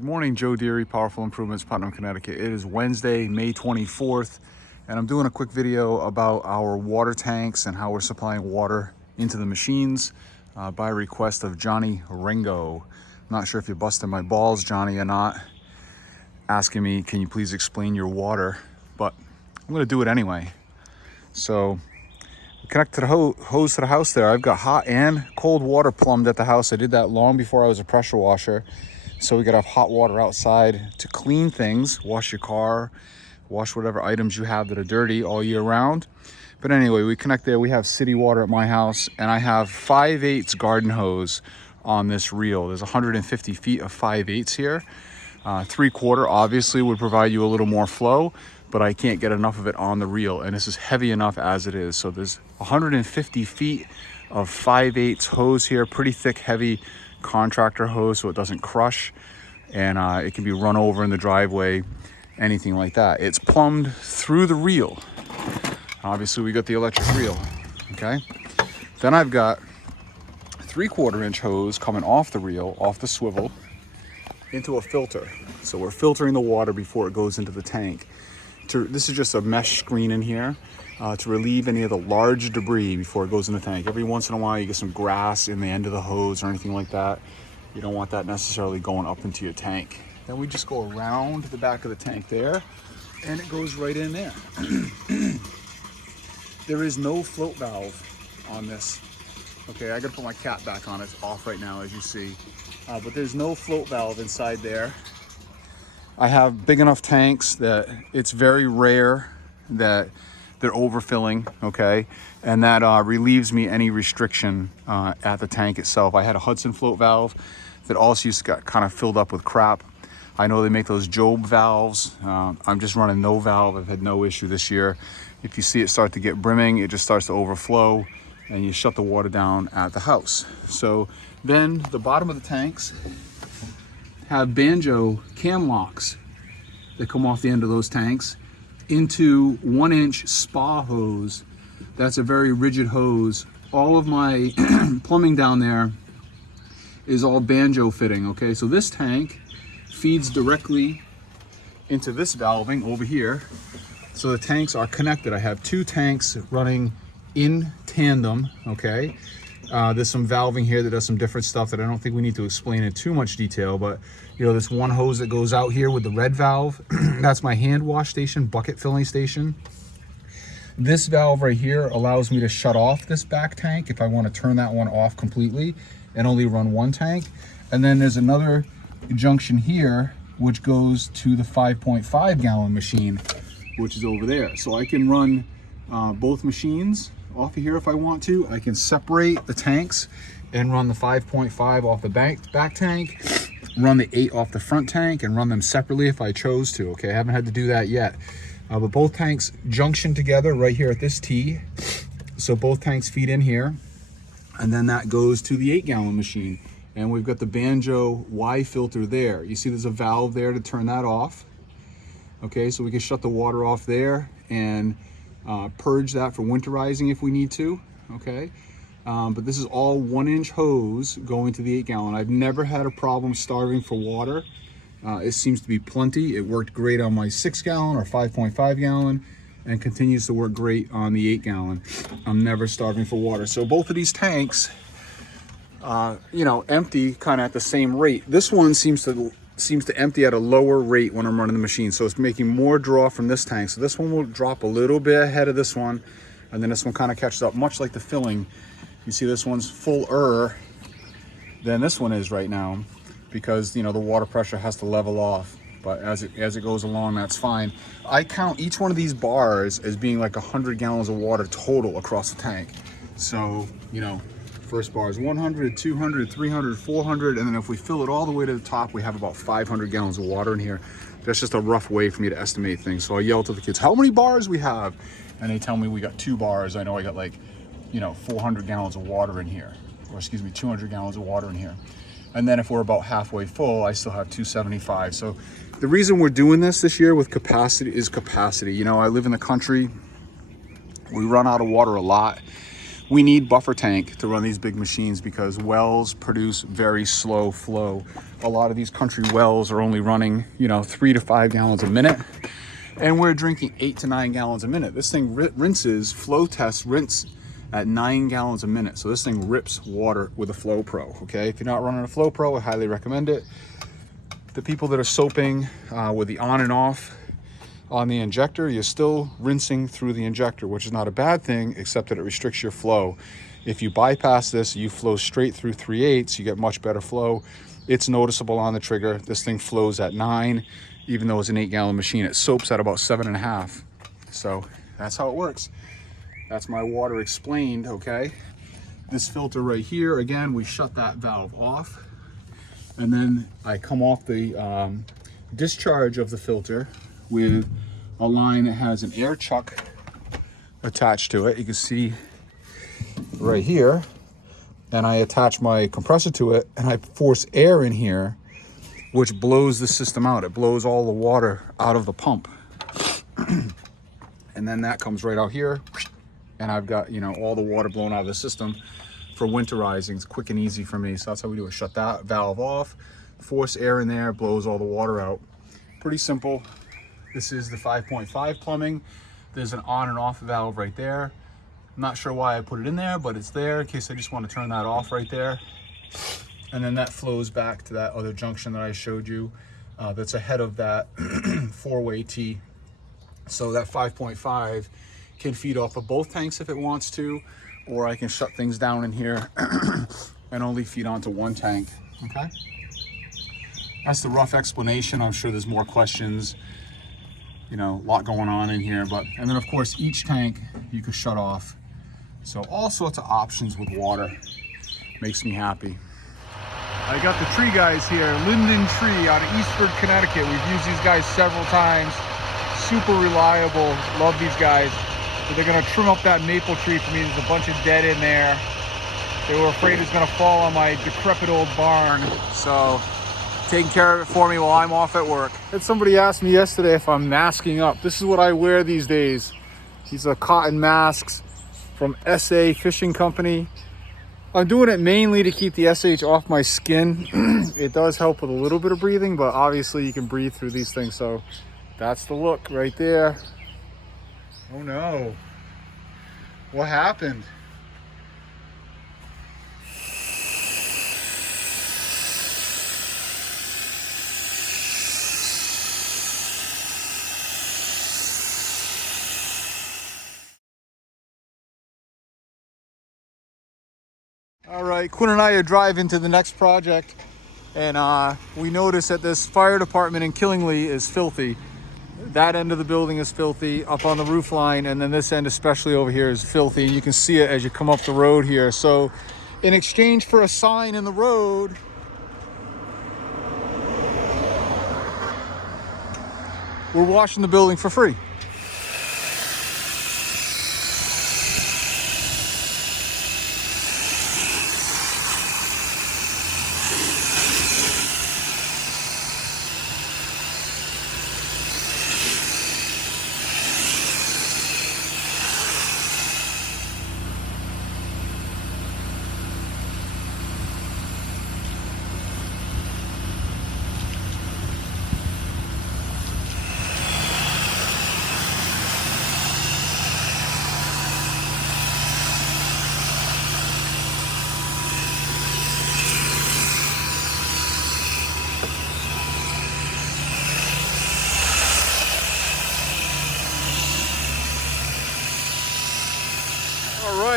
Good morning, Joe Deary, Powerful Improvements, Putnam, Connecticut. It is Wednesday, May 24th, and I'm doing a quick video about our water tanks and how we're supplying water into the machines by request of Johnny Ringo. I'm not sure if you're busting my balls, Johnny, or not, asking me, can you please explain your water? But I'm gonna do it anyway. So connect to the hose to the house there. I've got hot and cold water plumbed at the house. I did that long before I was a pressure washer. So we gotta have hot water outside to clean things, wash your car, wash whatever items you have that are dirty all year round. But anyway, we connect there. We have city water at my house, and I have 5/8 garden hose on this reel. There's 150 feet of 5/8 here. 3/4 obviously would provide you a little more flow, but I can't get enough of it on the reel, and this is heavy enough as it is. So there's 150 feet of 5/8 hose here, pretty thick, heavy contractor hose, so it doesn't crush, and it can be run over in the driveway, anything like that. It's plumbed through the reel. Obviously we got the electric reel, okay? Then I've got 3/4 inch hose coming off the reel, off the swivel, into a filter. So we're filtering the water before it goes into the tank. This is just a mesh screen in here to relieve any of the large debris before it goes in the tank. Every once in a while you get some grass in the end of the hose or anything like that. You don't want that necessarily going up into your tank. Then we just go around the back of the tank there, and it goes right in there. There is no float valve on this. Okay, I gotta put my cap back on. It's off right now, as you see. But there's no float valve inside there. I have big enough tanks that it's very rare that they're overfilling, okay? And that relieves me any restriction at the tank itself. I had a Hudson float valve that also used to get kind of filled up with crap. I know they make those Job valves. I'm just running no valve. I've had no issue this year. If you see it start to get brimming, it just starts to overflow, and you shut the water down at the house. So then the bottom of the tanks have banjo cam locks that come off the end of those tanks into 1-inch spa hose. That's a very rigid hose. All of my plumbing down there is all banjo fitting, okay? So this tank feeds directly into this valving over here. So the tanks are connected. I have 2 tanks running in tandem, okay? There's some valving here that does some different stuff that I don't think we need to explain in too much detail, but you know, this one hose that goes out here with the red valve, that's my hand wash station, bucket filling station. This valve right here allows me to shut off this back tank if I want to turn that one off completely and only run 1 tank. And then there's another junction here which goes to the 5.5 gallon machine, which is over there. So I can run both machines off of here if I want to. I can separate the tanks and run the 5.5 off the back tank, run the 8 off the front tank, and run them separately if I chose to. Okay, I haven't had to do that yet. But both tanks junction together right here at this T. So both tanks feed in here, and then that goes to the 8 gallon machine. And we've got the banjo Y filter there. You see there's a valve there to turn that off. Okay, so we can shut the water off there and purge that for winterizing if we need to, okay? But this is all 1-inch hose going to the 8 gallon. I've never had a problem starving for water. It seems to be plenty. It worked great on my 6 gallon or 5.5 gallon and continues to work great on the 8 gallon. I'm never starving for water. So both of these tanks, you know, empty kind of at the same rate. This one seems to empty at a lower rate when I'm running the machine, so it's making more draw from this tank. So this one will drop a little bit ahead of this one, and then this one kind of catches up, much like the filling. You see this one's fuller than this one is right now because, you know, the water pressure has to level off. But as it goes along, that's fine. I count each one of these bars as being like 100 gallons of water total across the tank. So, you know, first bar is 100, 200, 300, 400, and then if we fill it all the way to the top, we have about 500 gallons of water in here. That's just a rough way for me to estimate things. So I yell to the kids, how many bars we have? And they tell me we got 2 bars. I know I got like, you know, 400 gallons of water in here, or excuse me, 200 gallons of water in here. And then if we're about halfway full, I still have 275. So the reason we're doing this year with capacity is capacity. You know, I live in the country. We run out of water a lot. We need buffer tank to run these big machines because wells produce very slow flow. A lot of these country wells are only running, 3 to 5 gallons a minute, and we're drinking 8 to 9 gallons a minute. This thing rinses, flow tests rinse at 9 gallons a minute. So this thing rips water with a Flow Pro, okay? If you're not running a Flow Pro, I highly recommend it. The people that are soaping with the on and off on the injector, you're still rinsing through the injector, which is not a bad thing, except that it restricts your flow. If you bypass this, you flow straight through 3/8, you get much better flow. It's noticeable on the trigger. This thing flows at 9, even though it's an 8-gallon machine. It soaps at about 7.5. So that's how it works. That's my water explained, okay? This filter right here, again, we shut that valve off. And then I come off the discharge of the filter with a line that has an air chuck attached to it. You can see right here. And I attach my compressor to it and I force air in here, which blows the system out. It blows all the water out of the pump. And then that comes right out here. And I've got, all the water blown out of the system for winterizing. It's quick and easy for me. So that's how we do it. Shut that valve off, force air in there, blows all the water out. Pretty simple. This is the 5.5 plumbing. There's an on and off valve right there. I'm not sure why I put it in there, but it's there in case I just want to turn that off right there. And then that flows back to that other junction that I showed you that's ahead of that 4-way T. So that 5.5 can feed off of both tanks if it wants to, or I can shut things down in here and only feed onto one tank, okay? That's the rough explanation. I'm sure there's more questions, a lot going on in here, and then of course each tank you could shut off. So all sorts of options with water. Makes me happy. I got the tree guys here, Linden Tree out of Eastford, Connecticut. We've used these guys several times. Super reliable, love these guys. But they're gonna trim up that maple tree for me. There's a bunch of dead in there. They were afraid it was gonna fall on my decrepit old barn. So, taking care of it for me while I'm off at work. And somebody asked me yesterday if I'm masking up. This is what I wear these days. These are cotton masks from SA Fishing Company. I'm doing it mainly to keep the SH off my skin. It does help with a little bit of breathing, but obviously you can breathe through these things. So that's the look right there. Oh no, what happened? All right, Quinn and I are driving to the next project, and we notice that this fire department in Killingly is filthy. That end of the building is filthy up on the roof line, and then this end, especially over here, is filthy, and you can see it as you come up the road here. So in exchange for a sign in the road, we're washing the building for free.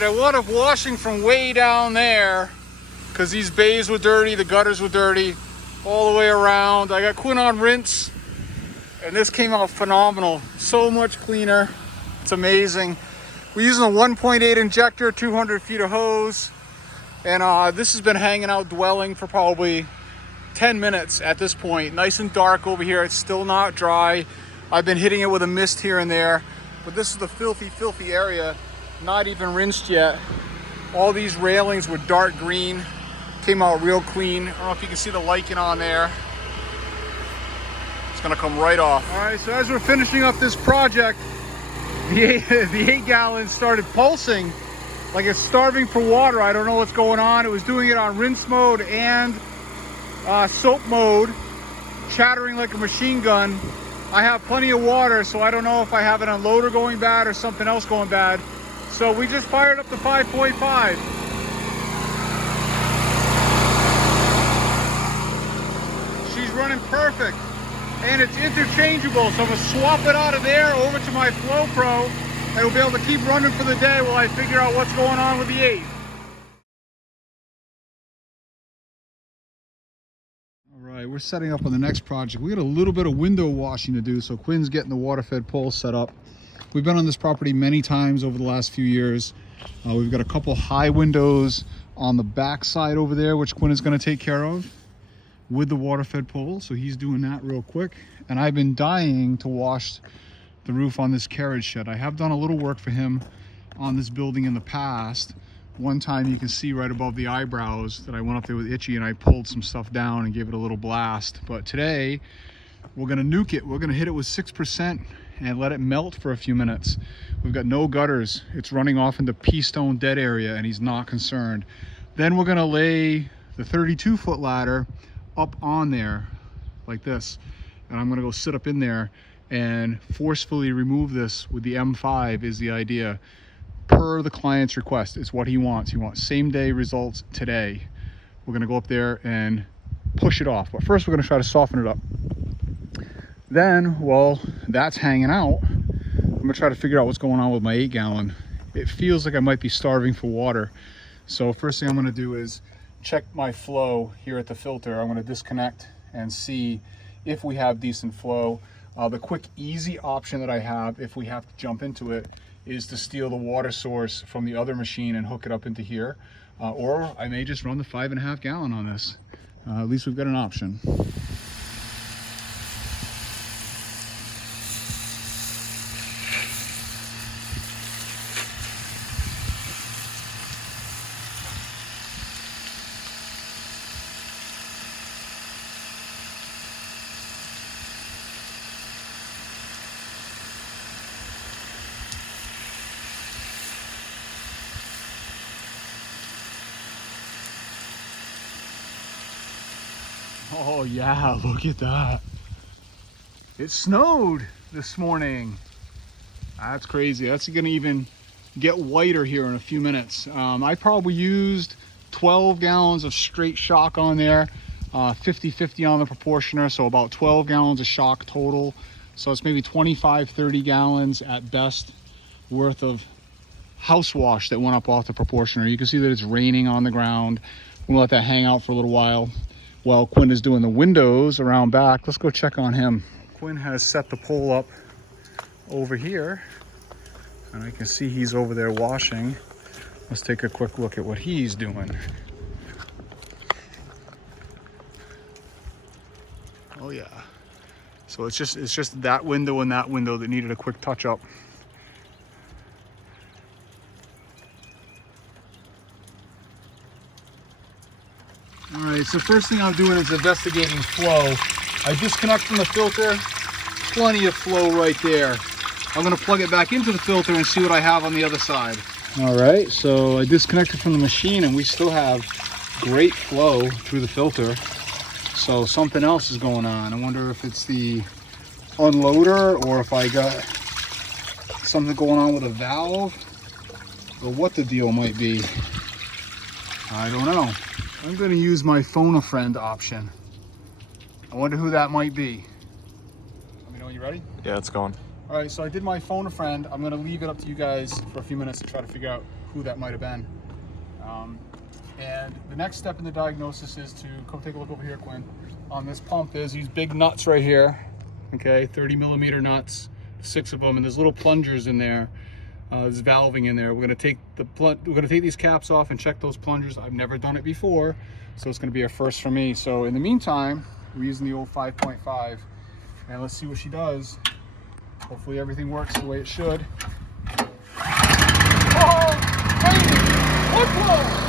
I wound up washing from way down there because these bays were dirty, the gutters were dirty, all the way around. I got Quinn on rinse, and this came out phenomenal. So much cleaner. It's amazing. We're using a 1.8 injector, 200 feet of hose, and this has been hanging out dwelling for probably 10 minutes at this point. Nice and dark over here. It's still not dry. I've been hitting it with a mist here and there, but this is the filthy, filthy area. Not even rinsed yet. All these railings were dark green. Came out real clean. I don't know if you can see the lichen on there. It's gonna come right off. All right, so as we're finishing up this project, the 8 gallons started pulsing, like it's starving for water. I don't know what's going on. It was doing it on rinse mode and soap mode, chattering like a machine gun. I have plenty of water, so I don't know if I have an unloader going bad or something else going bad. So we just fired up to 5.5. She's running perfect, and it's interchangeable, so I'm gonna swap it out of there over to my Flow Pro, and we'll be able to keep running for the day while I figure out what's going on with the 8. All right, we're setting up on the next project. We got a little bit of window washing to do, so Quinn's getting the water-fed pole set up. We've been on this property many times over the last few years. We've got a couple high windows on the back side over there, which Quinn is going to take care of with the water-fed pole, so he's doing that real quick. And I've been dying to wash the roof on this carriage shed. I have done a little work for him on this building in the past. One time you can see right above the eyebrows that I went up there with Itchy and I pulled some stuff down and gave it a little blast. But today we're gonna nuke it. We're gonna hit it with 6% and let it melt for a few minutes. We've got no gutters. It's running off into pea stone dead area and he's not concerned. Then we're gonna lay the 32-foot ladder up on there like this, and I'm gonna go sit up in there and forcefully remove this with the M5 is the idea, per the client's request. It's what he wants. He wants same day results today. We're gonna go up there and push it off, but first we're gonna try to soften it up. Then, while that's hanging out, I'm gonna try to figure out what's going on with my 8-gallon. It feels like I might be starving for water. So first thing I'm gonna do is check my flow here at the filter. I'm going to disconnect and see if we have decent flow. The quick easy option that I have if we have to jump into it is to steal the water source from the other machine and hook it up into here, or I may just run the 5.5 gallon on this. At least we've got an option. Oh yeah, look at that. It snowed this morning. That's crazy. That's gonna even get whiter here in a few minutes. I probably used 12 gallons of straight shock on there, 50-50 on the proportioner, so about 12 gallons of shock total. So it's maybe 25-30 gallons at best worth of house wash that went up off the proportioner. You can see that it's raining on the ground. We'll let that hang out for a little while Quinn is doing the windows around back. Let's go check on him. Quinn has set the pole up over here, and I can see he's over there washing. Let's take a quick look at what he's doing. Oh yeah. So it's just that window and that window that needed a quick touch up. All right, so first thing I'm doing is investigating flow. I disconnect from the filter, plenty of flow right there. I'm gonna plug it back into the filter and see what I have on the other side. All right, so I disconnected from the machine and we still have great flow through the filter. So something else is going on. I wonder if it's the unloader or if I got something going on with a valve or what the deal might be. I don't know. I'm going to use my phone a friend option. I wonder who that might be. Let me know when you're ready. Yeah, it's going. All right, so I did my phone a friend. I'm going to leave it up to you guys for a few minutes to try to figure out who that might have been. And the next step in the diagnosis is to come take a look over here, Quinn. On this pump, there's these big nuts right here. Okay, 30 millimeter nuts, 6 of them, and there's little plungers in there. There's valving in there. We're gonna take these caps off and check those plungers. I've never done it before, so it's gonna be a first for me. So in the meantime, we're using the old 5.5, and let's see what she does. Hopefully everything works the way it should. Oh, crazy! What flow?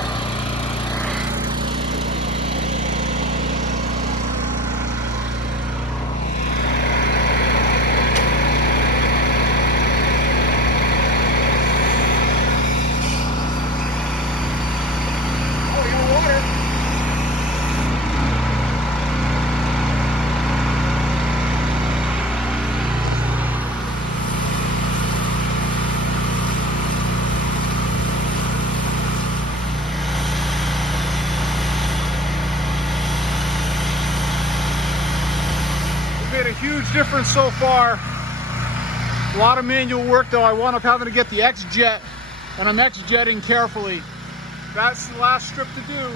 Made a huge difference so far. A lot of manual work though. I wound up having to get the X-Jet, and I'm X-Jetting carefully. That's the last strip to do.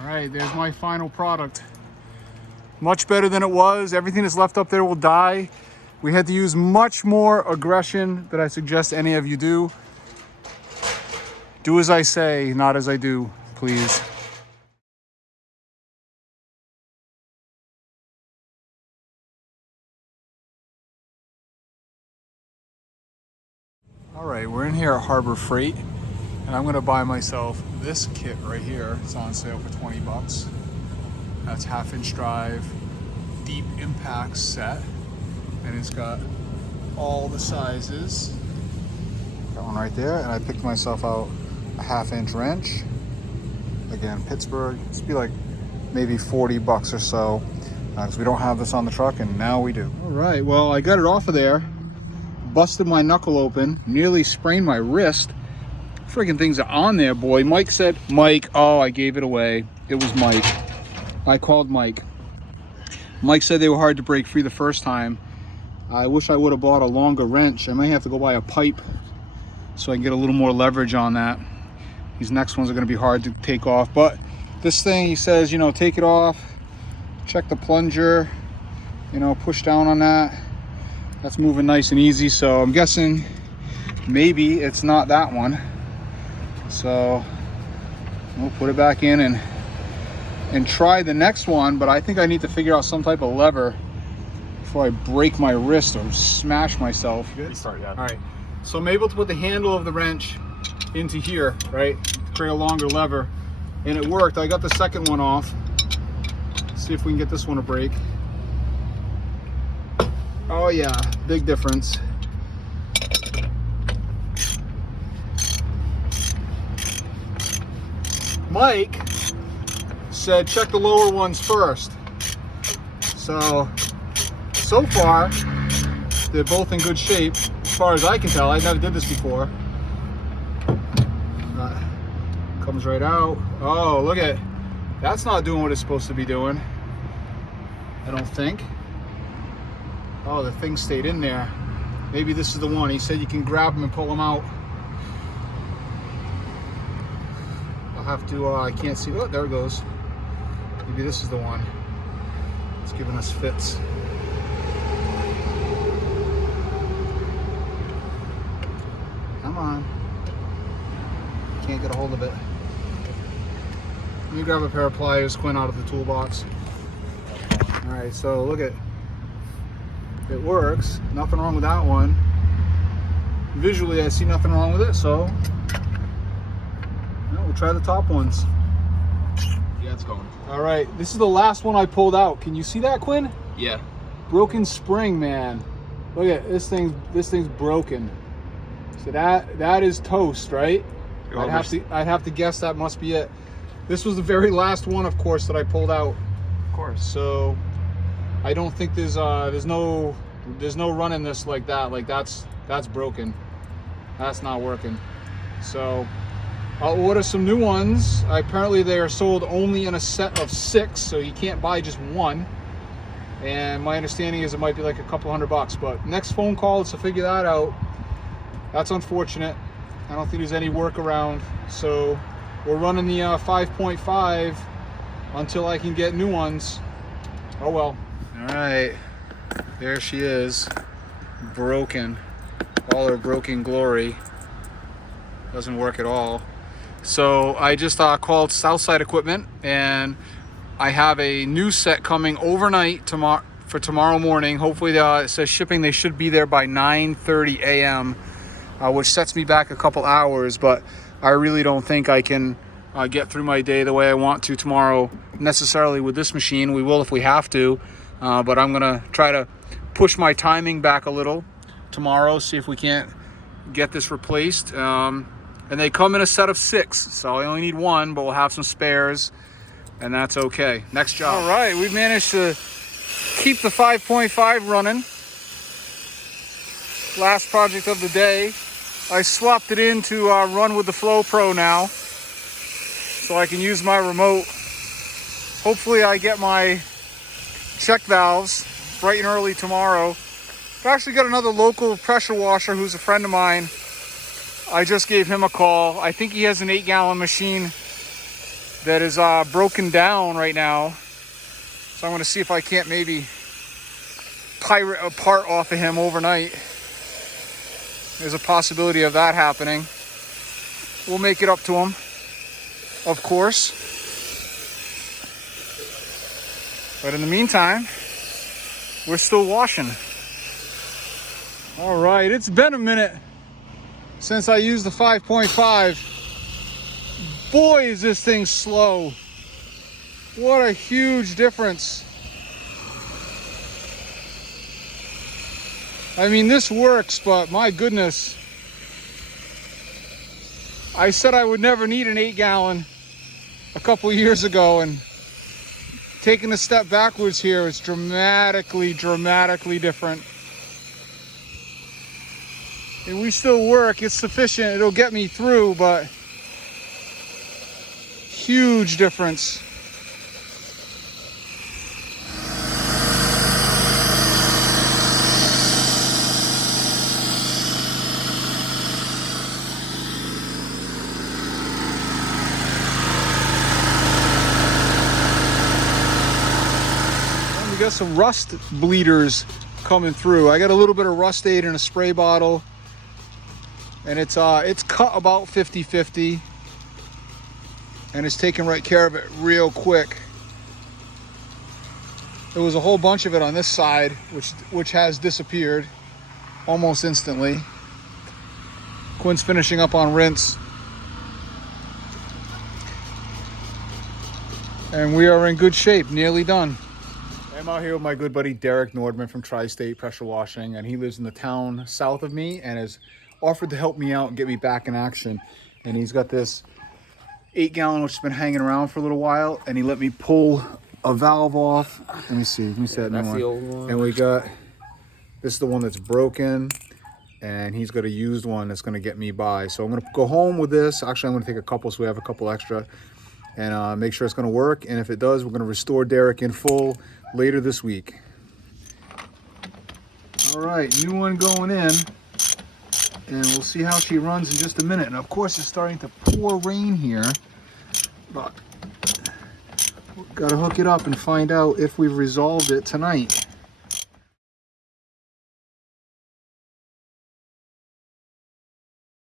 All right, there's my final product. Much better than it was. Everything that's left up there will die. We had to use much more aggression than I suggest any of you do. Do as I say, not as I do, please. All right, we're in here at Harbor Freight, and I'm gonna buy myself this kit right here. It's on sale for 20 bucks. That's 1/2-inch drive, deep impact set, and it's got all the sizes. That one right there, and I picked myself out a 1/2-inch wrench. Again, Pittsburgh, it's be like maybe 40 bucks or so, because we don't have this on the truck, and now we do. All right, well, I got it off of there. Busted my knuckle open, nearly sprained my wrist. Freaking things are on there, boy. Mike said, Mike, oh, I gave it away. It was Mike. I called Mike. Mike said they were hard to break free the first time. I wish I would have bought a longer wrench. I might have to go buy a pipe so I can get a little more leverage on that. These next ones are gonna be hard to take off. But this thing, he says, you know, take it off, check the plunger, you know, push down on that. That's moving nice and easy, so I'm guessing maybe it's not that one. So we'll put it back in and try the next one, but I think I need to figure out some type of lever before I break my wrist or smash myself. Good start, yeah. All right, so I'm able to put the handle of the wrench into here, right, to create a longer lever, and it worked. I got the second one off. See if we can get this one to break. Oh yeah, big difference. Mike said check the lower ones first. So far, they're both in good shape. As far as I can tell, I never did this before. Comes right out. Oh, look at, that's not doing what it's supposed to be doing, I don't think. Oh, the thing stayed in there. Maybe this is the one. He said you can grab them and pull them out. I'll have to, I can't see. Oh, there it goes. Maybe this is the one. It's giving us fits. Come on. Can't get a hold of it. Let me grab a pair of pliers, Quinn, out of the toolbox. All right, so look at, it works. Nothing wrong with that one. Visually, I see nothing wrong with it, so we'll try the top ones. Yeah, it's going. All right, this is the last one I pulled out. Can you see that, Quinn? Yeah. Broken spring, man. Look at this thing's broken. So that is toast, right? I'd have to guess that must be it. This was the very last one, of course, that I pulled out. Of course. So I don't think there's no running this like that. Like that's broken. That's not working. So I'll order some new ones. Apparently they are sold only in a set of 6, so you can't buy just one. And my understanding is it might be like a couple $100, but next phone call is to figure that out. That's unfortunate. I don't think there's any workaround. So we're running the 5.5 until I can get new ones. Oh well. All right, there she is, broken. All her broken glory. Doesn't work at all. So I just called Southside Equipment, and I have a new set coming overnight for tomorrow morning. Hopefully, it says shipping. They should be there by 9:30 a.m., which sets me back a couple hours. But I really don't think I can get through my day the way I want to tomorrow necessarily with this machine. We will if we have to, but I'm gonna try to push my timing back a little tomorrow. See if we can't get this replaced. And they come in a set of 6, so I only need 1, but we'll have some spares, and that's okay. Next job. All right, we managed to keep the 5.5 running. Last project of the day. I swapped it in to run with the Flow Pro now, so I can use my remote. Hopefully I get my check valves bright and early tomorrow. I've actually got another local pressure washer who's a friend of mine. I just gave him a call. I think he has an 8-gallon machine that is broken down right now. So I'm going to see if I can't maybe pirate a part off of him overnight. There's a possibility of that happening. We'll make it up to him, of course. But in the meantime, we're still washing. All right, it's been a minute since I used the 5.5. Boy, is this thing slow. What a huge difference. I mean, this works, but my goodness. I said I would never need an 8-gallon a couple years ago, and taking a step backwards here is dramatically different. And we still work, it's sufficient, it'll get me through, but huge difference. We got some rust bleeders coming through. I got a little bit of rust aid in a spray bottle, and it's cut about 50-50, and it's taking right care of it real quick. There was a whole bunch of it on this side, which has disappeared almost instantly. Quinn's finishing up on rinse, and we are in good shape, nearly done. I'm out here with my good buddy Derek Nordman from Tri-State Pressure Washing, and he lives in the town south of me and has offered to help me out and get me back in action. And he's got this 8-gallon which has been hanging around for a little while, and he let me pull a valve off. Let me see that new That's one. the old one. And we got, this is the one that's broken, and he's got a used one that's going to get me by. So I'm going to go home with this. Actually, I'm going to take a couple so we have a couple extra, and make sure it's going to work. And if it does, we're going to restore Derek in full later this week. All right, new one going in, and we'll see how she runs in just a minute. And of course, it's starting to pour rain here, but we've got to hook it up and find out if we've resolved it tonight.